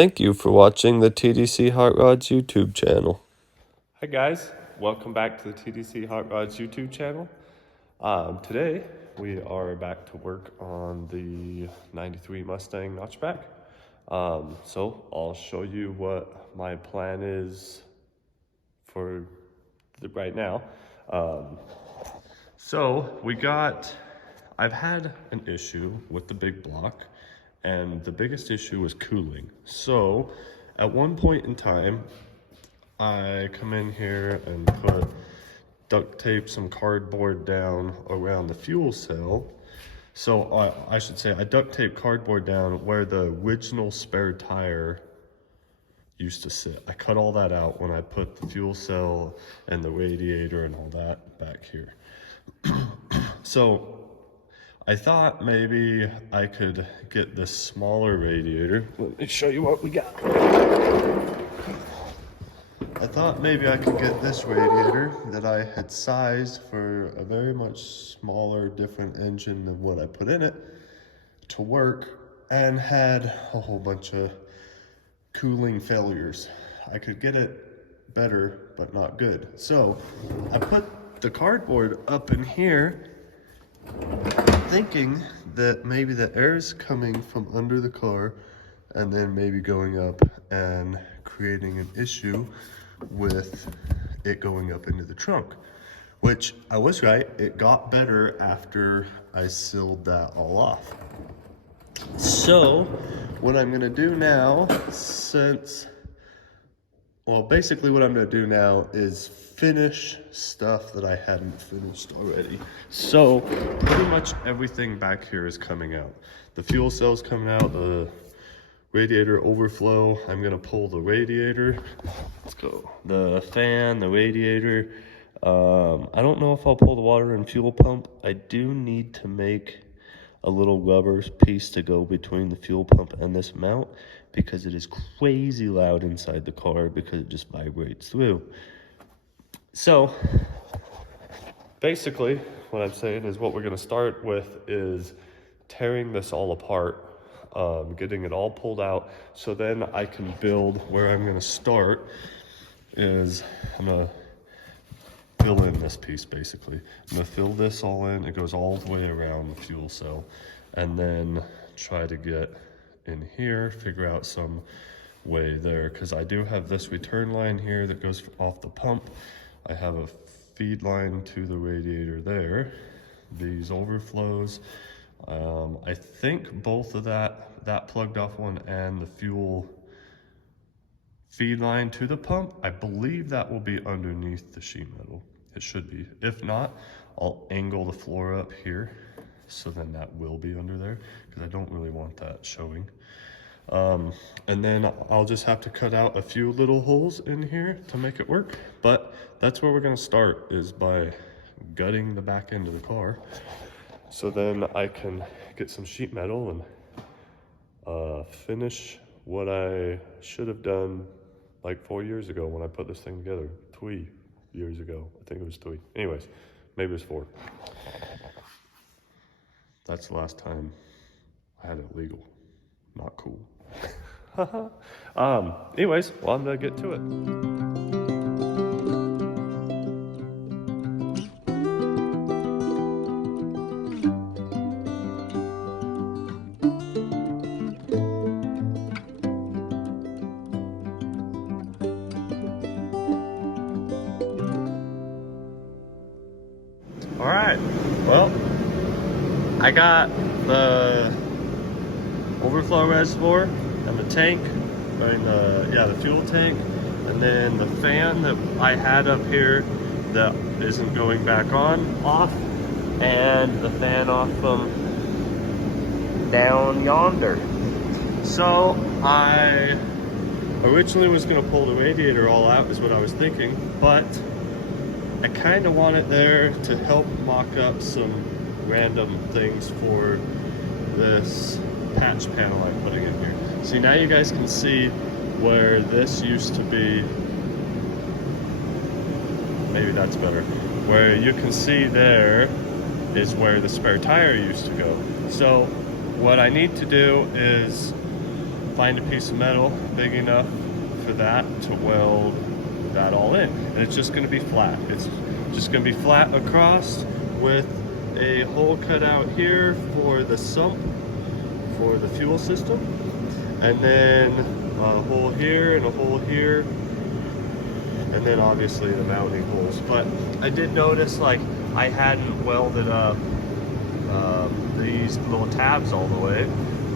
Thank you for watching the TDC Hot Rods YouTube channel. Hi guys, welcome back to the TDC Hot Rods YouTube channel. Today we are back to work on the 93 Mustang notchback. So I'll show you what my plan is for right now. I've had an issue with the big block, and the biggest issue was cooling. So at one point in time, I come in here and duct tape some cardboard down around the fuel cell. So I should say I duct tape cardboard down where the original spare tire used to sit. I cut all that out when I put the fuel cell and the radiator and all that back here. So I thought maybe I could get this smaller radiator. Let me show you what we got. I thought maybe I could get this radiator that I had sized for a very much smaller, different engine than what I put in it to work, and had a whole bunch of cooling failures. I could get it better, but not good. So I put the cardboard up in here thinking that maybe the air is coming from under the car and then maybe going up and creating an issue with it going up into the trunk, which I was right. It got better after I sealed that all off. So what I'm gonna do now, basically what I'm gonna do now is finish stuff that I hadn't finished already. So pretty much everything back here is coming out. The fuel cell's coming out, the radiator overflow. I'm gonna pull the radiator. Let's go. The fan, the radiator. I don't know if I'll pull the water and fuel pump. I do need to make a little rubber piece to go between the fuel pump and this mount because it is crazy loud inside the car because it just vibrates through. So basically what I'm saying is what we're gonna start with is tearing this all apart, getting it all pulled out, so then I can build. Where I'm gonna start is I'm gonna fill in this piece. Basically I'm gonna fill this all in. It goes all the way around the fuel cell, and then try to get in here, figure out some way there, because I do have this return line here that goes off the pump. I have a feed line to the radiator there, these overflows. I think both of that plugged off one and the fuel feed line to the pump, I believe that will be underneath the sheet metal. It should be. If not, I'll angle the floor up here, so then that will be under there, because I don't really want that showing. And then I'll just have to cut out a few little holes in here to make it work. But that's where we're gonna start, is by gutting the back end of the car. So then I can get some sheet metal and finish what I should have done like 4 years ago when I put this thing together. 3 years ago, I think it was 3. Anyways, maybe it was 4. That's the last time I had it legal. Not cool. Anyways, well, I'm gonna get to it. All right, well, I got the overflow reservoir and the tank, the fuel tank, and then the fan that I had up here that isn't going back off, and the fan off from down yonder. So I originally was gonna pull the radiator all out, is what I was thinking, but I kind of want it there to help mock up some random things for this patch panel I'm putting in here. See, now you guys can see where this used to be. Maybe that's better. Where you can see there is where the spare tire used to go. So what I need to do is find a piece of metal big enough for that to weld that all in. And it's just gonna be flat. It's just gonna be flat across with a hole cut out here for the sump for the fuel system. And then a hole here and a hole here. And then obviously the mounting holes. But I did notice like I hadn't welded up these little tabs all the way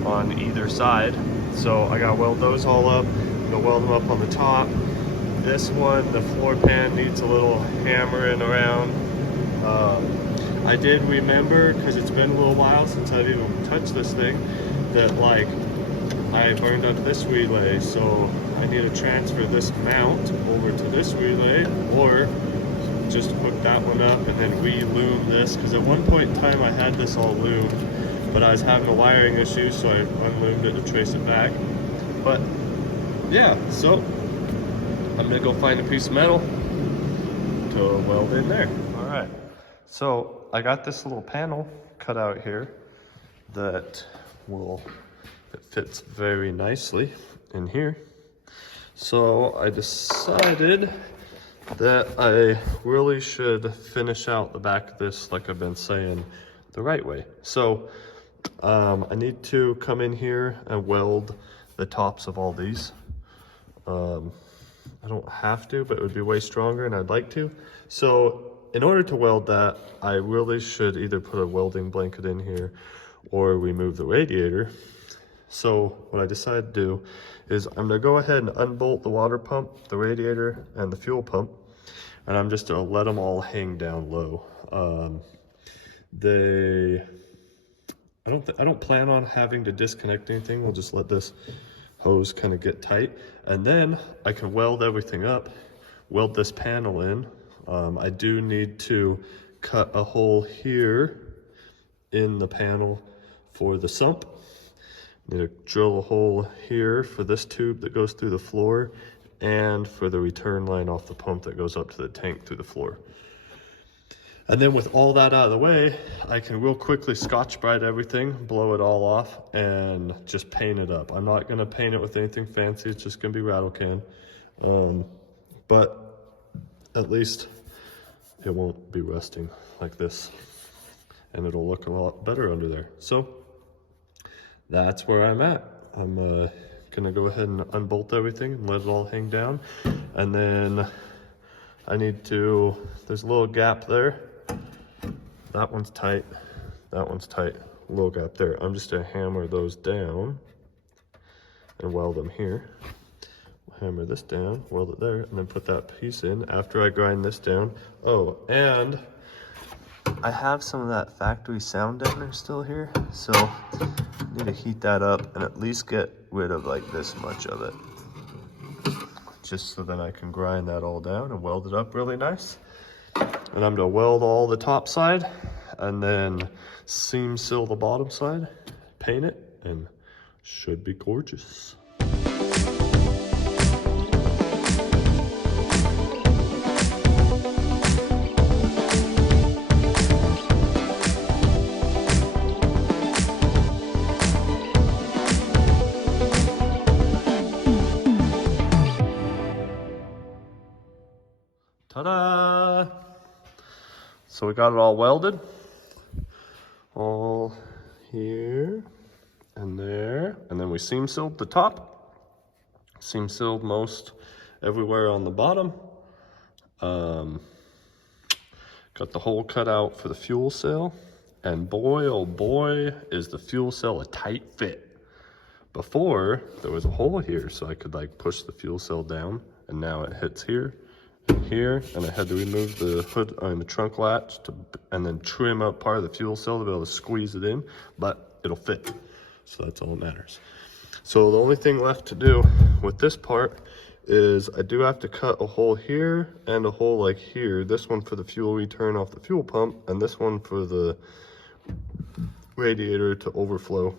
on either side. So I gotta weld those all up. I'm gonna weld them up on the top. This one, the floor pan needs a little hammering around. I did remember, because it's been a little while since I've even touched this thing, that like I burned up this relay, so I need to transfer this mount over to this relay, or just hook that one up and then re-loom this, because at one point in time I had this all loomed, but I was having a wiring issue, so I unloomed it to trace it back. But yeah, so I'm gonna go find a piece of metal to weld in there. All right, so I got this little panel cut out here that it fits very nicely in here. So I decided that I really should finish out the back of this, like I've been saying, the right way. So I need to come in here and weld the tops of all these. I don't have to, but it would be way stronger and I'd like to. So in order to weld that, I really should either put a welding blanket in here or remove the radiator. So what I decided to do is I'm gonna go ahead and unbolt the water pump, the radiator, and the fuel pump, and I'm just gonna let them all hang down low. I don't plan on having to disconnect anything. We'll just let this hose kind of get tight, and then I can weld everything up, weld this panel in. I do need to cut a hole here in the panel for the sump. Need to drill a hole here for this tube that goes through the floor, and for the return line off the pump that goes up to the tank through the floor. And then with all that out of the way, I can real quickly Scotch-Brite everything, blow it all off, and just paint it up. I'm not gonna paint it with anything fancy, it's just gonna be rattle can. But at least it won't be rusting like this, and it'll look a lot better under there. So that's where I'm at. I'm gonna go ahead and unbolt everything and let it all hang down. And then I need to, there's a little gap there. That one's tight, that one's tight, a little gap there. I'm just gonna hammer those down and weld them here. Hammer this down, weld it there, and then put that piece in after I grind this down. Oh, and I have some of that factory sound deadener still here, so I need to heat that up and at least get rid of like this much of it, just so then I can grind that all down and weld it up really nice. And I'm gonna weld all the top side and then seam seal the bottom side, paint it, and should be gorgeous. Ta-da! So we got it all welded, all here and there, and then we seam sealed the top, seam sealed most everywhere on the bottom. Got the hole cut out for the fuel cell, and boy oh boy is the fuel cell a tight fit. Before there was a hole here so I could like push the fuel cell down, and now it hits here and here, and I had to remove the hood on the trunk latch and then trim up part of the fuel cell to be able to squeeze it in, but it'll fit, so that's all that matters. So the only thing left to do with this part is I do have to cut a hole here and a hole like here, this one for the fuel return off the fuel pump, and this one for the radiator to overflow.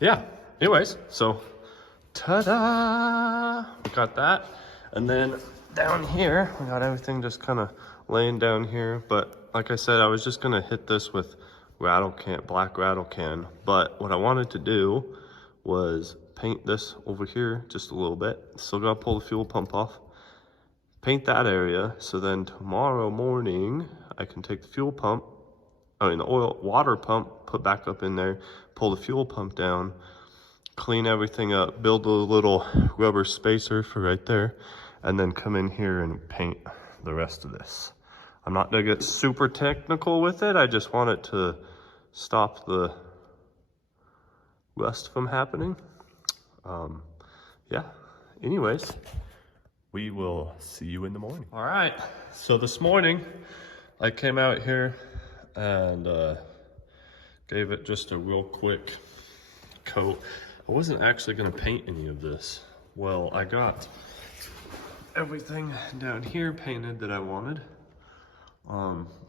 Yeah, anyways, so ta-da! We got that. And then down here, we got everything just kind of laying down here. But like I said, I was just gonna hit this with black rattle can. But what I wanted to do was paint this over here just a little bit. Still gotta pull the fuel pump off. Paint that area, so then tomorrow morning I can take the fuel pump, the water pump, put back up in there, pull the fuel pump down, clean everything up, build a little rubber spacer for right there, and then come in here and paint the rest of this. I'm not gonna get super technical with it. I just want it to stop the rust from happening. Yeah, anyways, we will see you in the morning. All right, so this morning I came out here and gave it just a real quick coat. I wasn't actually gonna paint any of this. Well, I got everything down here painted that I wanted.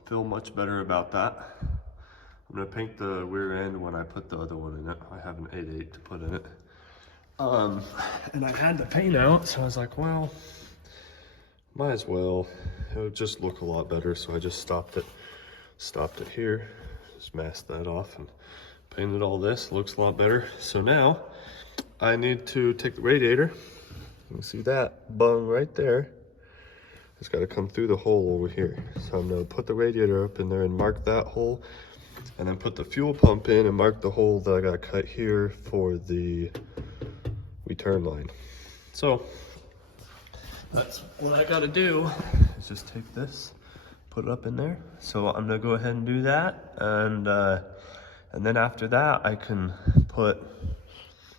Feel much better about that. I'm gonna paint the rear end when I put the other one in it. I have an 8/8 to put in it. And I had the paint out, so I was like, well, might as well. It would just look a lot better, so I just stopped it here, just masked that off and painted all this. Looks a lot better. So now I need to take the radiator. You can see that bung right there. It's got to come through the hole over here. So I'm gonna put the radiator up in there and mark that hole, and then put the fuel pump in and mark the hole that I got cut here for the return line. So that's what I got to do, is just take this, put it up in there. So I'm gonna go ahead and do that, and then after that I can put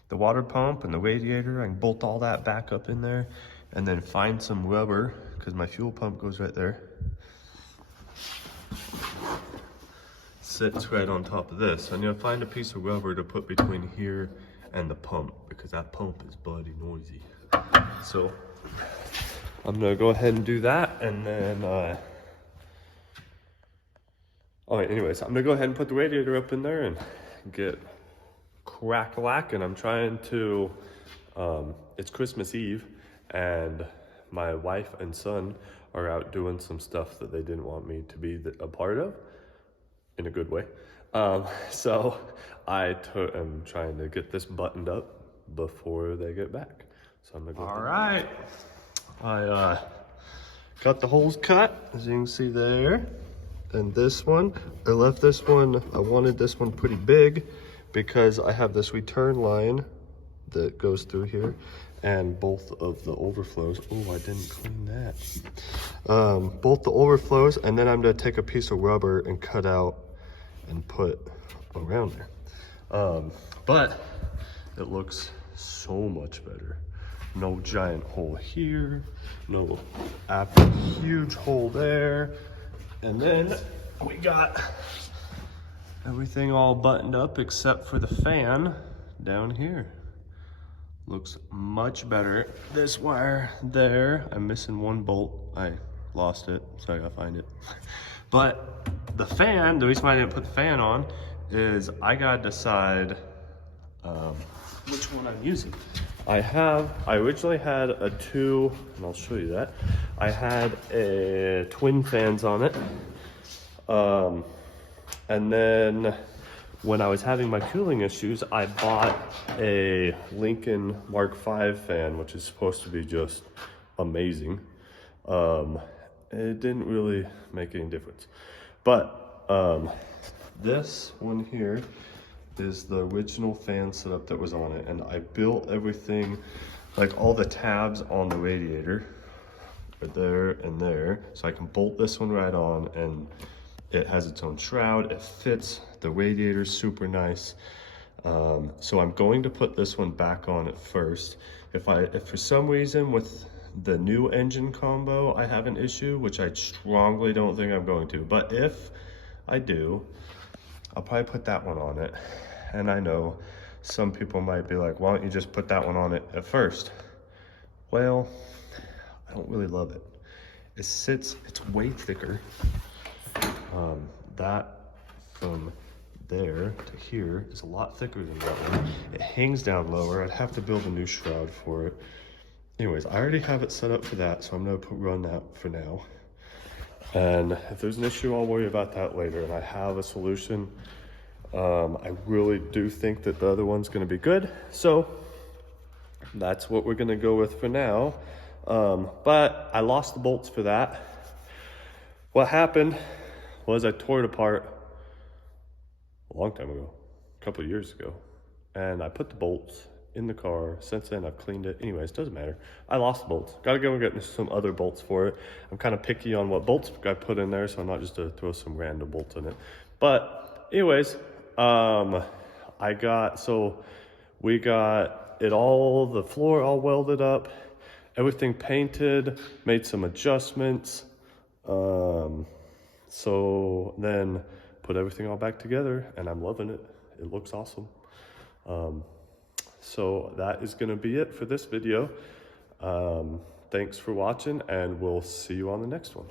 the water pump and the radiator. I can bolt all that back up in there, and then find some rubber, because my fuel pump goes right there. Sits right on top of this. I'm gonna find a piece of rubber to put between here and the pump, because that pump is bloody noisy. So I'm gonna go ahead and do that, and then anyways, I'm gonna go ahead and put the radiator up in there and get crack-a-lackin'. I'm trying to, it's Christmas Eve, and my wife and son are out doing some stuff that they didn't want me to be a part of, in a good way. So I am trying to get this buttoned up before they get back. So I'm gonna go. All right, I got the holes cut, as you can see there. And this one, I left this one, I wanted this one pretty big because I have this return line that goes through here, and both of the overflows. Oh, I didn't clean that. Both the overflows, and then I'm gonna take a piece of rubber and cut out and put around there. But it looks so much better. No giant hole here, no huge hole there. And then we got everything all buttoned up except for the fan down here. Looks much better. This wire there, I'm missing one bolt. I lost it, so I gotta find it. But the fan, the reason why I didn't put the fan on is I gotta decide which one I'm using. I originally had a two, and I'll show you that. I had a twin fans on it. And then when I was having my cooling issues, I bought a Lincoln Mark V fan, which is supposed to be just amazing. It didn't really make any difference. But this one here is the original fan setup that was on it, and I built everything, like all the tabs on the radiator are there and there, so I can bolt this one right on, and it has its own shroud. It fits the radiator super nice. So I'm going to put this one back on at first. If for some reason with the new engine combo I have an issue, which I strongly don't think I'm going to, but if I do, I'll probably put that one on it. And I know some people might be like, why don't you just put that one on it at first? Well, I don't really love it. It's way thicker. That from there to here is a lot thicker than that one. It hangs down lower. I'd have to build a new shroud for it. Anyways, I already have it set up for that, so I'm gonna run that for now. And if there's an issue, I'll worry about that later. And I have a solution. I really do think that the other one's gonna be good. So that's what we're gonna go with for now. But I lost the bolts for that. What happened was I tore it apart a long time ago, a couple of years ago. And I put the bolts in the car. Since then, I've cleaned it. Anyways, doesn't matter. I lost the bolts. Gotta go and get some other bolts for it. I'm kind of picky on what bolts I put in there, so I'm not just to throw some random bolts in it. But anyways, we got it all, the floor all welded up, everything painted, made some adjustments. So then put everything all back together, and I'm loving it. It looks awesome. So that is gonna be it for this video. Thanks for watching, and we'll see you on the next one.